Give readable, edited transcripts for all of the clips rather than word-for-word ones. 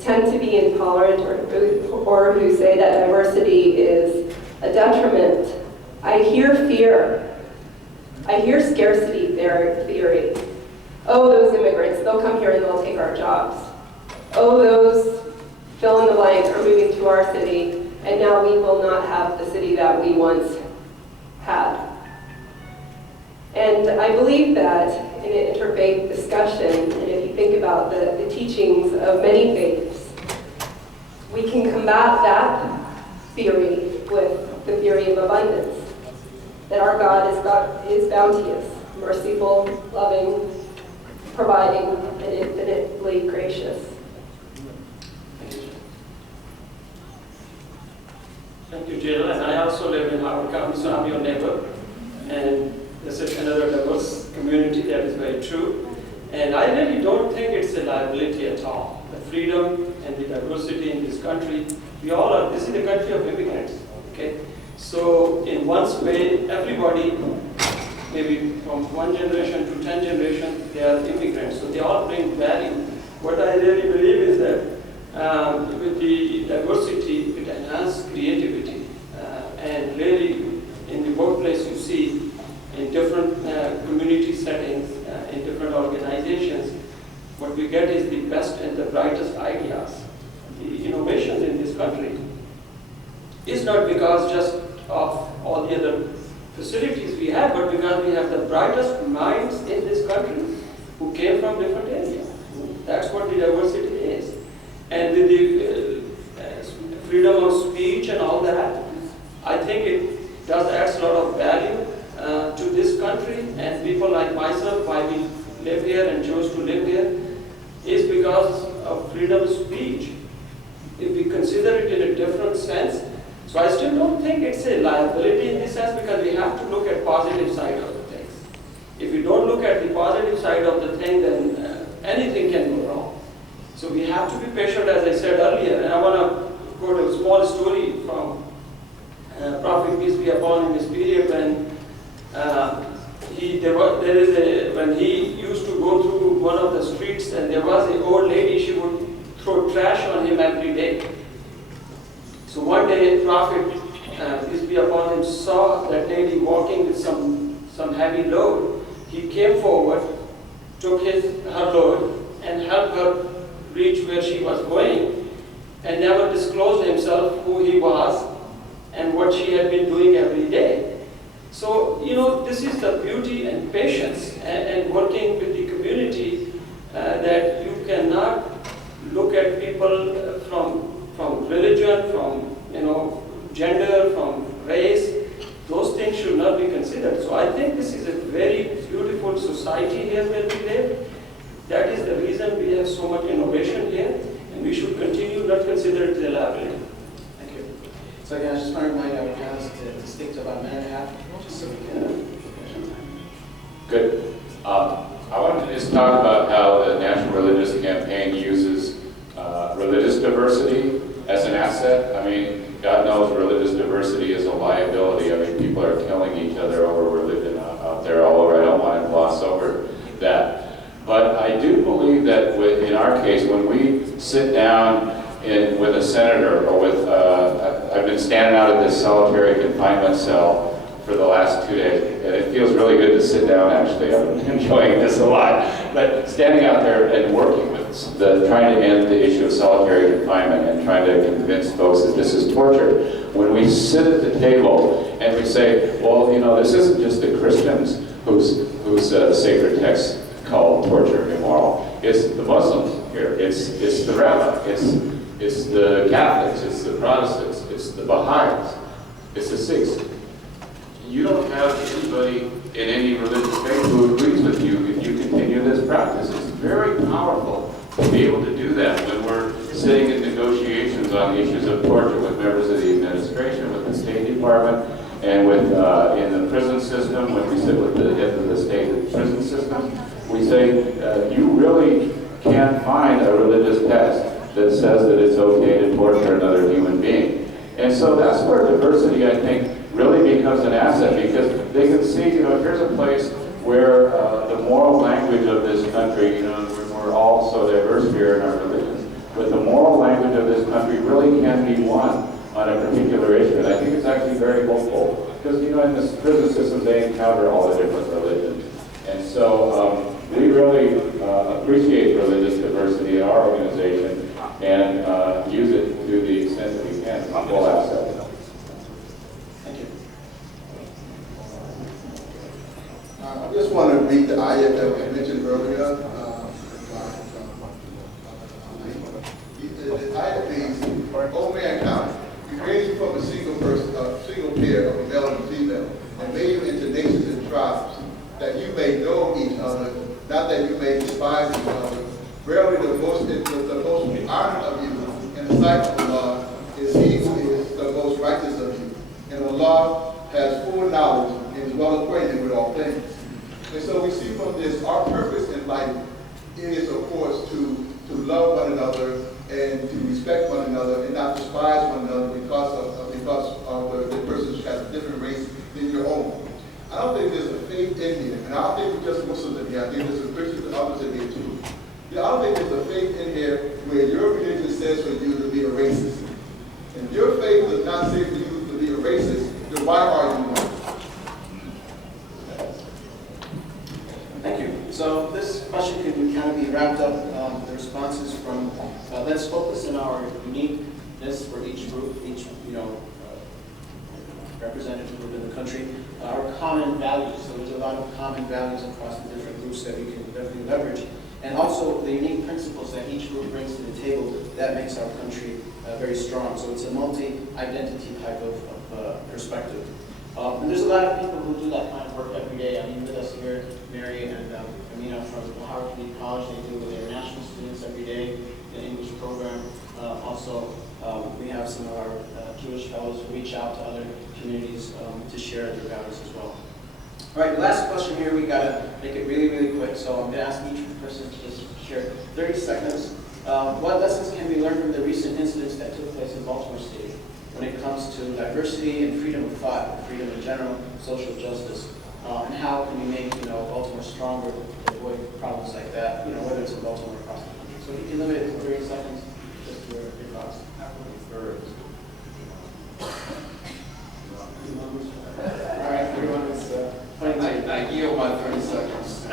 tend to be intolerant or who say that diversity is a detriment, I hear fear. I hear scarcity theory. Oh, those immigrants, they'll come here and they'll take our jobs. Oh, those fill in the blank are moving to our city, and now we will not have the city that we once had. And I believe that in an interfaith discussion, and if you think about the teachings of many faiths, we can combat that theory with the theory of abundance. That our God is bounteous, merciful, loving, providing, and infinitely gracious. Thank you, Jill. And I also live in Howard County, so I'm your neighbor. And this is another diverse community, that is very true. And I really don't think it's a liability at all. The freedom and the diversity in this country, this is the country of immigrants, okay? So in one way, everybody, maybe from one generation to 10 generations, they are immigrants. So they all bring value. What I really believe is that with the diversity, it enhances creativity. And really, in the workplace, you see in different community settings, in different organizations, what we get is the best and the brightest ideas. The innovations in this country is not because just of all the other facilities we have, but because we have the brightest minds in this country who came from different areas. That's what the diversity is. And with the freedom of speech and all that, I think it does add a lot of value to this country, and people like myself, why we live here and chose to live here, is because of freedom of speech. If we consider it in a different sense, so I still don't think it's a liability in this sense, because we have to look at positive side of the things. If we don't look at the positive side of the thing, then anything can go wrong. So we have to be patient, as I said earlier, and I want to quote a small story from Prophet peace be upon him, his period when when he used to go through one of the streets, and there was an old lady, she would throw trash on him every day. So one day, Prophet, peace be upon him, saw that lady walking with some heavy load. He came forward, took her load, and helped her reach where she was going, and never disclosed himself who he was and what she had been doing every day. So, this is the beauty and patience and working with the community, that you cannot look at people from religion, from gender, from race. Those things should not be considered. So I think this is a very beautiful society here where we live. That is the reason we have so much innovation here, and we should continue not consider it a liability. Thank you. So again, I just want to remind our panelists to stick to about a minute and a half, just so we can Good. I wanted to just talk about how the National Religious Campaign uses religious diversity as an asset. I mean, God knows religious diversity is a liability. I mean, people are killing each other over religion out there all over. I don't want to gloss over that. But I do believe that in our case, when we sit down with a senator or with, I've been standing out at this solitary confinement cell for the last 2 days, and it feels really good to sit down, actually. I'm enjoying this a lot. But standing out there and working with trying to end the issue of solitary confinement and trying to convince folks that this is torture. When we sit at the table and we say, well, this isn't just the Christians whose sacred texts call torture immoral. It's the Muslims here. It's the rabbi. It's the Catholics. It's the Protestants. It's the Baha'is. It's the Sikhs. You don't have anybody in any religious faith who agrees with you if you continue this practice. It's very powerful to be able to do that when we're sitting in negotiations on the issues of torture with members of the administration, with the State Department, and with in the prison system, when we sit with the heads of the state prison system. We say, you really can't find a religious text that says that it's okay to torture another human being. And so that's where diversity, I think, really becomes an asset, because they can see, here's a place where the moral language of this country, we're all so diverse here in our religions, But the moral language of this country really can be won on a particular issue. And I think it's actually very hopeful. Because, you know, in the prison systems, they encounter all the different religions. And so we really appreciate religious diversity in our organization and use it to the extent that we can, to full access. Thank you. I just want to read the ayat that we mentioned earlier. The ayat reads, "O mankind, we created you from a single person, a single pair of a male and female, and made you into nations and tribes, that you may know each other, not that you may despise each other. Verily, the most honored of you in the sight of Allah is he who is the most righteous of you. And Allah has full knowledge and is well acquainted with all things." And so we see from this, our purpose in life is, of course, to love one another and to respect one another and not despise one another because of the person who has a different race than your own. I don't think there's a faith in here, and I don't think we're just Muslims in here. I think there's some Christians and others in here too. I don't think there's a faith in here where your religion says for you to be a racist. If your faith does not say for you to be a racist, then why are you one? Thank you. So this question can kind of be wrapped up, the responses from, let's focus on our uniqueness for each group, each, representative group in the country, our common values. So there's a lot of common values across the different groups that we can definitely leverage. And also the unique principles that each group brings to the table that makes our country very strong. So it's a multi-identity type of perspective. And there's a lot of people who do that kind of work every day. I mean, with us here, Mary and Amina from Howard Community College, they do with their national students every day, the English program. Also, we have some of our Jewish fellows who reach out to other communities to share their values as well. All right, the last question here, we gotta make it really, really quick. So I'm gonna ask each person to just share 30 seconds. What lessons can we learn from the recent incidents that took place in Baltimore City when it comes to diversity and freedom of thought, freedom in general, social justice, and how can we make Baltimore stronger to avoid problems like that, whether it's in Baltimore or across the country. So you can limit it to 30 seconds, just for your thoughts. All right, everyone is playing. I yield my 30 seconds.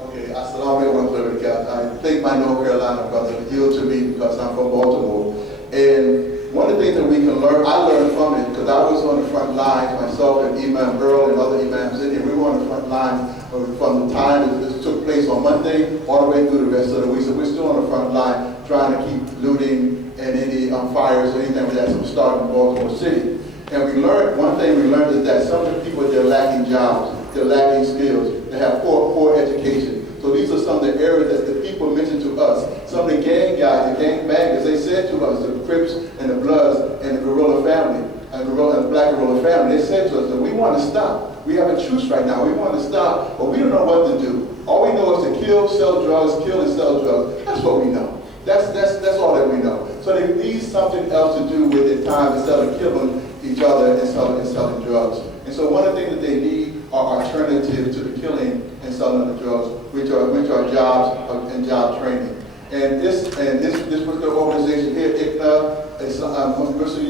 Okay, assalamu alaikum wa rahmatullah. I thank my North Carolina brother to yield to me because I'm from Baltimore. And one of the things that we can learn, I learned from it because I was on the front lines, myself and Imam Earl and other imams in here. We were on the front line from the time this took place on Monday all the way through the rest of the week. So we're still on the front line trying to keep looting and any fires or anything like that from starting in Baltimore City. And we learned, one thing we learned is that some of the people, they're lacking jobs, they're lacking skills, they have poor education. So these are some of the areas that the people mentioned to us. Some of the gang guys, the gang bangers, they said to us, the Crips and the Bloods and the Guerrilla family, and the Black Guerrilla family, they said to us that we want to stop. We have a truce right now. We want to stop, but we don't know what to do. All we know is to kill, sell drugs, kill and sell drugs. That's what we know. That's all that we know. So they need something else to do with their time instead of killing each other and selling drugs. And so one of the things that they need are alternatives to the killing and selling of the drugs, which are jobs and job training. And this particular organization here, ICNA, is Mercy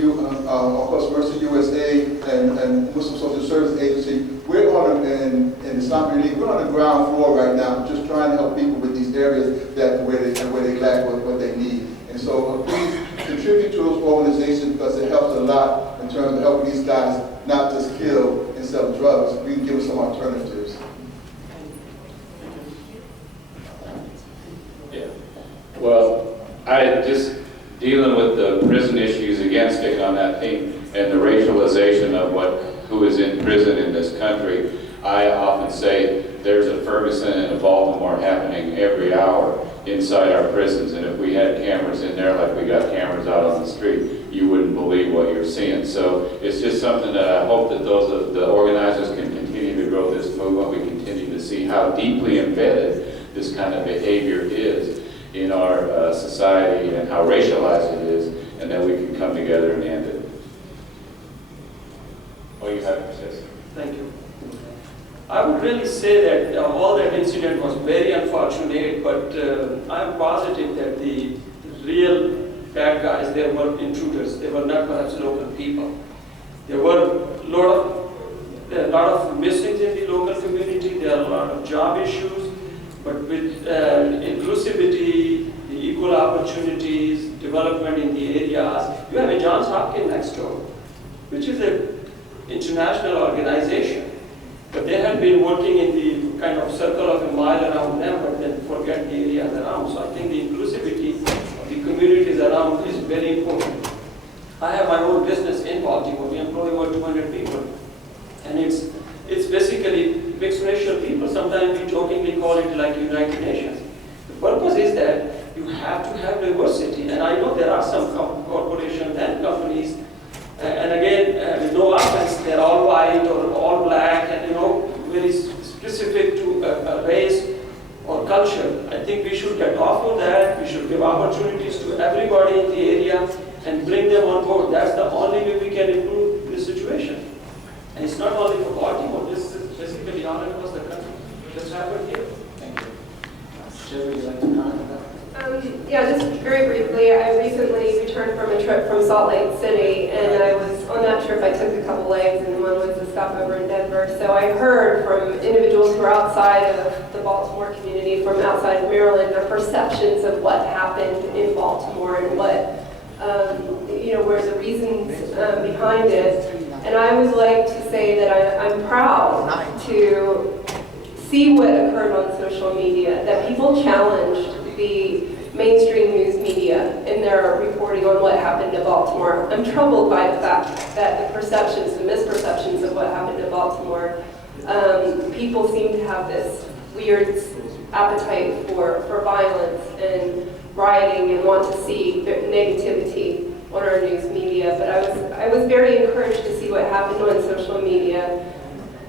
USA and Muslim Social Service Agency. We're on in the Islamic League. We're on the ground floor right now, just trying to help people with these areas where they lack what they need. And so please contribute to those organizations because it helps a lot in terms of helping these guys not just kill and sell drugs. We can give them some alternatives. Yeah. Well, I just dealing with the prison issues again, sticking on that theme, and the racialization of who is in prison in this country. I often say there's a Ferguson and a Baltimore happening every hour inside our prisons, and if we had cameras in there like we got cameras out on the street, you wouldn't believe what you're seeing. So it's just something that I hope that the organizers can continue to grow this movement. We continue to see how deeply embedded this kind of behavior is in our society and how racialized it is, and that we can come together and end it. Oh, you have to say. Thank you. I would cannot really say that all that incident was very unfortunate, but I'm positive that the real bad guys, they were intruders. They were not perhaps local people. There were a lot of missings in the local community. There are a lot of job issues, but with inclusivity, the equal opportunities, development in the areas. You have a Johns Hopkins next door, which is an international organization. But they have been working in the kind of circle of a mile around them, but then forget the areas around. So I think the inclusivity of the communities around is very important. I have my own business in Baltimore. We employ over 200 people. And it's basically mixed racial people. Sometimes we jokingly call it like United Nations. The purpose is that you have to have diversity. And I know there are some corporations and companies, and again, with no offense, they're all white or all black and, very specific to a race or culture. I think we should get off of that. We should give opportunities to everybody in the area and bring them on board. That's the only way we can improve the situation. And it's not only for Baltimore, this is basically all across the country. This happened here. Thank you. Jill, would you like to comment on that? Yeah, just very briefly, I recently returned from a trip from Salt Lake City, and I was on that trip, I took a couple legs, and one was a stopover in Denver. So I heard from individuals who are outside of the Baltimore community, from outside of Maryland, their perceptions of what happened in Baltimore and what, were the reasons behind it. And I would like to say that I'm proud to see what occurred on social media, that people challenged the mainstream news media in their reporting on what happened to Baltimore. I'm troubled by the fact that the misperceptions of what happened to Baltimore, people seem to have this weird appetite for violence and rioting and want to see negativity on our news media. But I was very encouraged to see what happened on social media.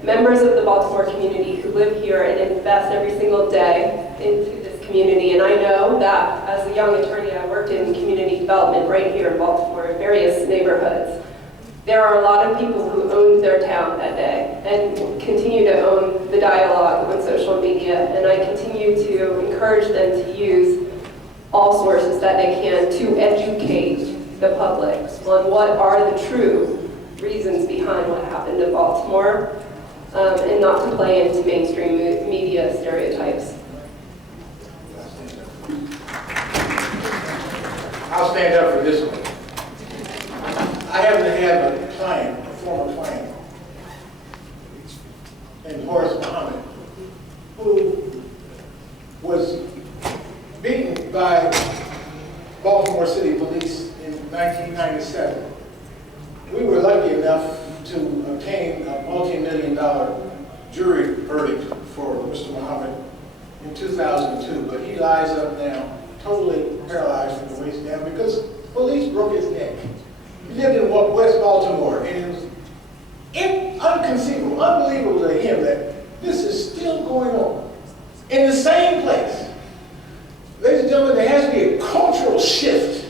Members of the Baltimore community who live here and invest every single day into this community. And I know that as a young attorney, I worked in community development right here in Baltimore in various neighborhoods. There are a lot of people who owned their town that day and continue to own the dialogue on social media. And I continue to encourage them to use all sources that they can to educate the public on what are the true reasons behind what happened in Baltimore. And not to play into mainstream media stereotypes. I'll stand up for this one. I happen to have a client, a former client, named Horace Muhammad, who was beaten by Baltimore City Police in 1997. We were lucky enough to obtain a multi-million-dollar jury verdict for Mr. Muhammad in 2002, but he lies up now, totally paralyzed from the waist down because police broke his neck. He lived in West Baltimore, and it was inconceivable, unbelievable to him that this is still going on in the same place. Ladies and gentlemen, there has to be a cultural shift,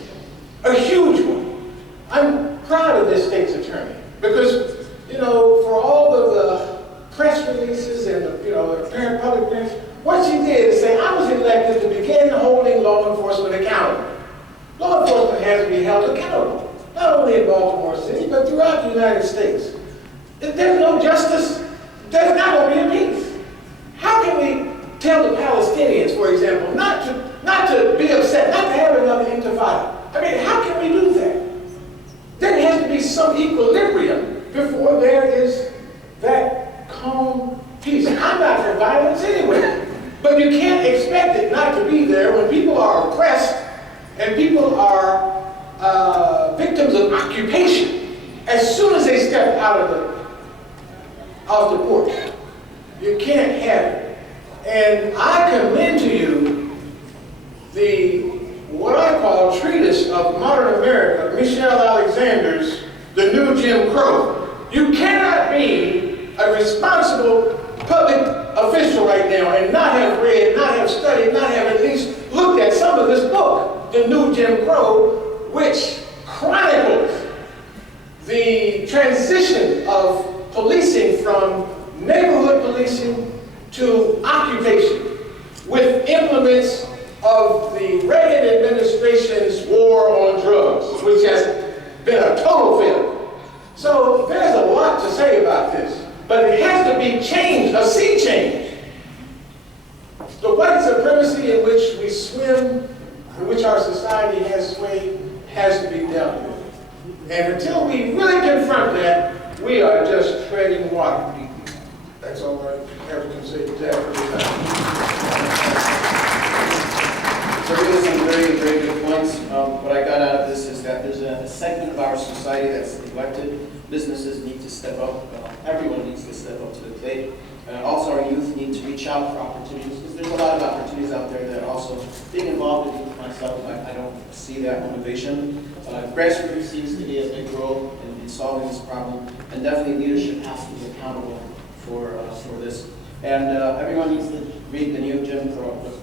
a huge one. I'm proud of this state's attorney because, for all of the press releases and the apparent public things, what she did is say, I was elected to begin holding law enforcement accountable. Law enforcement has to be held accountable, not only in Baltimore City, but throughout the United States. If there's no justice, there's not going to be a peace. How can we tell the Palestinians, for example, not to be upset, not to have another intifada? I mean, how can we do that? There has to be some equilibrium before there is that calm peace. I'm not for violence anyway, but you can't expect it not to be there when people are oppressed and people are victims of occupation as soon as they step out of the porch. You can't have it. And I commend to you what I call treatise of modern America, Michelle Alexander's The New Jim Crow. You cannot be a responsible public official right now and not have read, not have studied, not have at least looked at some of this book, The New Jim Crow, which chronicles the transition of policing from neighborhood policing to occupation with implements of the Reagan administration's war on drugs, which has been a total failure. So there's a lot to say about this, but it has to be changed, a sea change. The white supremacy in which we swim, in which our society has swayed, has to be dealt with. And until we really confront that, we are just treading water. That's all I have to say to that for this time. So really some very, very good points. What I got out of this is that there's a segment of our society that's neglected. Businesses need to step up. Everyone needs to step up to the plate. Also, our youth need to reach out for opportunities, because there's a lot of opportunities out there that also, being involved in youth myself, I don't see that motivation. Grassroots seems to be a big role in solving this problem, and definitely leadership has to be accountable for this. And everyone needs to read the new Jim Crow book,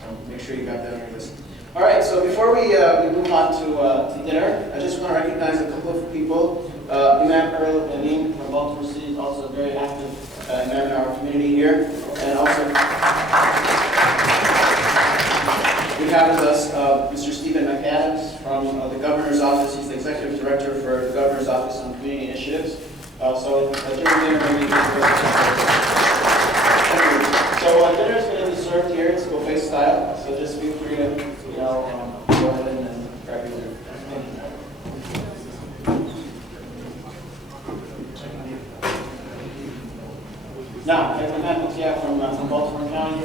so make sure you got that on your list. All right, so before we move on to dinner, I just want to recognize a couple of people. Imam Earl Amin from Baltimore City is also very active Imam in our community here. And also, we have with us Mr. Stephen McAdams from the Governor's Office. He's the Executive Director for the Governor's Office on Community Initiatives. So dinner is going to be served here. It's buffet style. So just feel free to, go ahead and grab your dinner. Now, I have Matt Mutia from Baltimore County.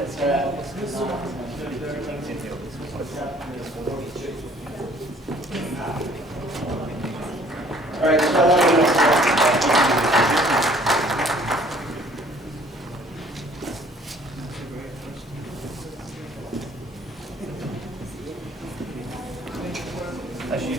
All right, so I want to know. Actually,